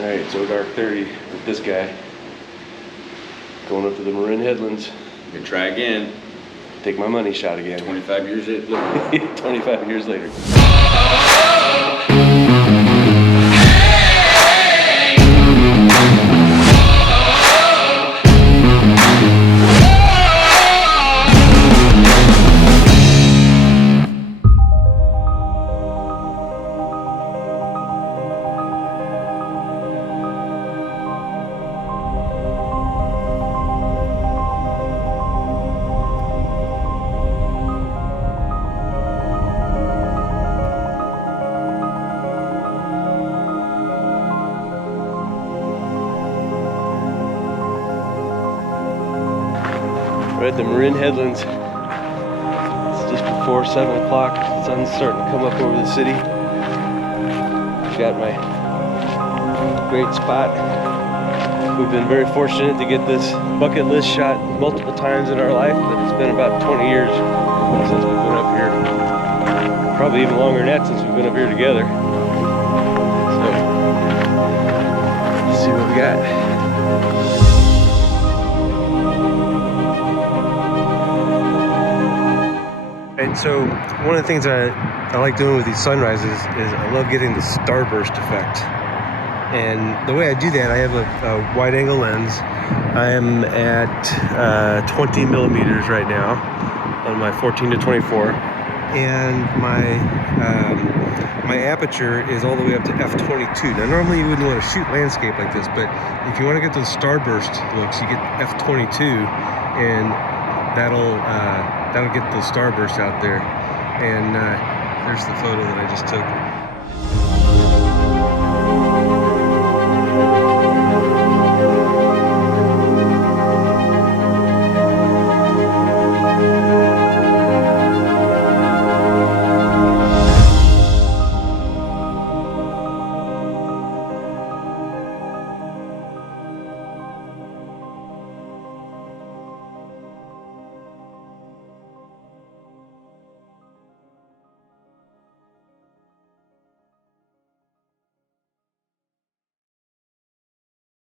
Alright, so dark 30 with this guy. Going up to the Marin Headlands. You can try again. Take my money shot again. 25 years later. 25 years later. We're at the Marin Headlands. It's just before 7 o'clock. The sun's starting to come up over the city. Got my great spot. We've been very fortunate to get this bucket list shot multiple times in our life, but it's been about 20 years since we've been up here. Probably even longer than that since we've been up here together. So, let's see what we got. And so one of the things I like doing with these sunrises is I love getting the starburst effect. And the way I do that, I have a wide angle lens. I am at 20 millimeters right now on my 14 to 24. And my aperture is all the way up to f22. Now normally you wouldn't want to shoot landscape like this, but if you want to get those starburst looks, you get f22 and that'll get the starburst out there. And there's the photo that I just took.